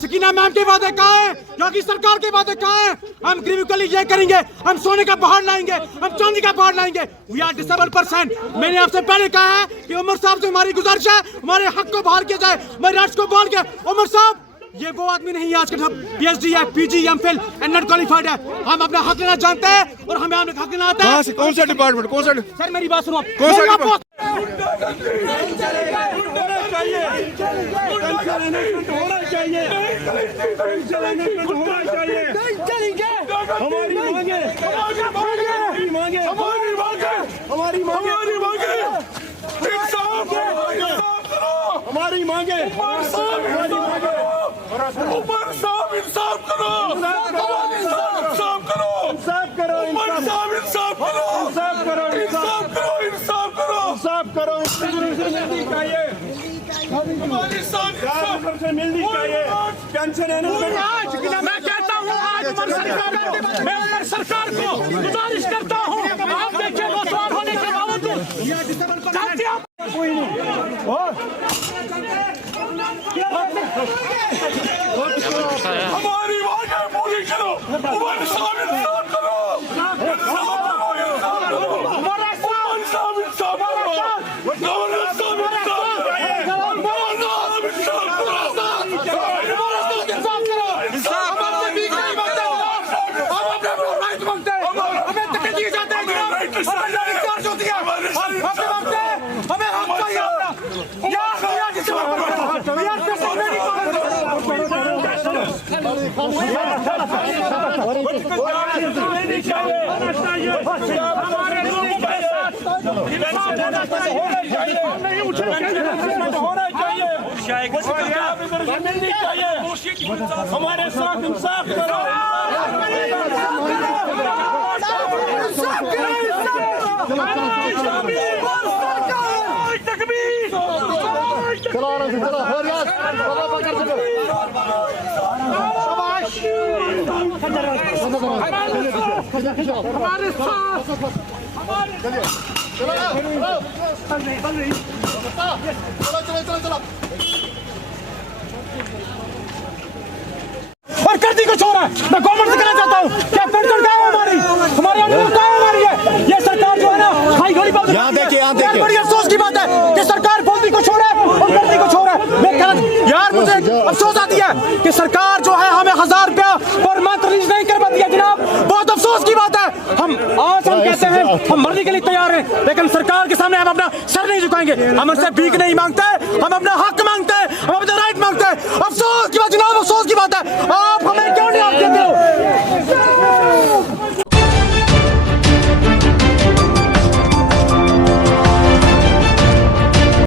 Sakina ma'am के वादे कहाँ हैं? योगी सरकार के वादे कहाँ हैं? हम क्रिमिकली ये करेंगे, हम सोने का पहाड़ लाएंगे, हम चांदी का पहाड़ लाएंगे। We are disable person. मैंने आपसे पहले कहा है कि उमर साहब से हमारी गुजारिश है, हमारे हक को बहाल किया जाए, हमारे राष्ट्र को बहाल किया। उमर साहब ये वो आदमी नहीं है आज के PhD है, PG, MPhil and not qualified है। हम अपना हक लेना जानते हैं और हमें अपना हक लेना आता है। कौन सा डिपार्टमेंट? कौन सा? सर मेरी बात सुनो। कौन सा डिपार्टमेंट? हमारी मांगे ऊपर साहब इंसाफ करो, इंसाफ करो, इंसाफ करो, इंसाफ करो, इंसाफ करो, इंसाफ करो, इंसाफ करो, इंसाफ करो, मिलनी चाहिए, हमारी सबसे मिलनी चाहिए। पेंशन है ना। मैं कहता हूँ आज मैं उमर सरकार को गुजारिश करता हूँ, आप देखिए वो सवाल होने के बावजूद कोई नहीं। हमारी मांगे पूरी करो, उमर साहब इंसाफ करो, हमारा साहब इंसाफ करो, गवर्नर साहब इंसाफ करो, इंसाफ करो, हमें भीख नहीं मांगते, हम अपने राइट मांगते हैं, हमें तक दिए जाते हैं, इंचार्ज होती है, हमें मांगते हैं, हमें हक चाहिए अपना। यार जिसे हमारे साथ इंसाफ करो, हमारे साथ और कर्दी को छोड़ा। मैं गवर्नमेंट से कहना चाहता हूँ क्या पेंशन कहाँ है हमारी आमदनी कहाँ हमारी है? ये सरकार जो है ना खाई घोड़ी बात। यहाँ देखिए बड़ी अफसोस की बात है कि सरकार बोलती को छोड़ा और कर्दी को छोड़ा। यार मुझे अफसोस आती है कि सरकार जो है हमें 1000 रुपया पर मंथ रिलीज नहीं कर पाती है। जनाब बहुत अफसोस की बात है। हम कहते हैं हम मरने के लिए तैयार हैं, लेकिन सरकार के सामने हम अपना सर नहीं झुकाएंगे। हम उनसे भीख नहीं मांगते, हम अपना हक मांगते हैं, हम अपना राइट मांगते हैं। अफसोस की बात जनाब, अफसोस की बात है।